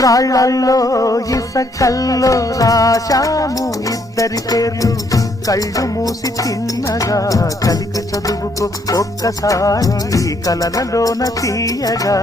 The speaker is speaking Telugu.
రాళ్ళల్లో ఇసకల్లో రాశాము ఇద్దరి పేర్లు కళ్ళు మూసి తిన్నగా కలిగి చదువుకో ఒక్కసారి కలలలోన తీయగా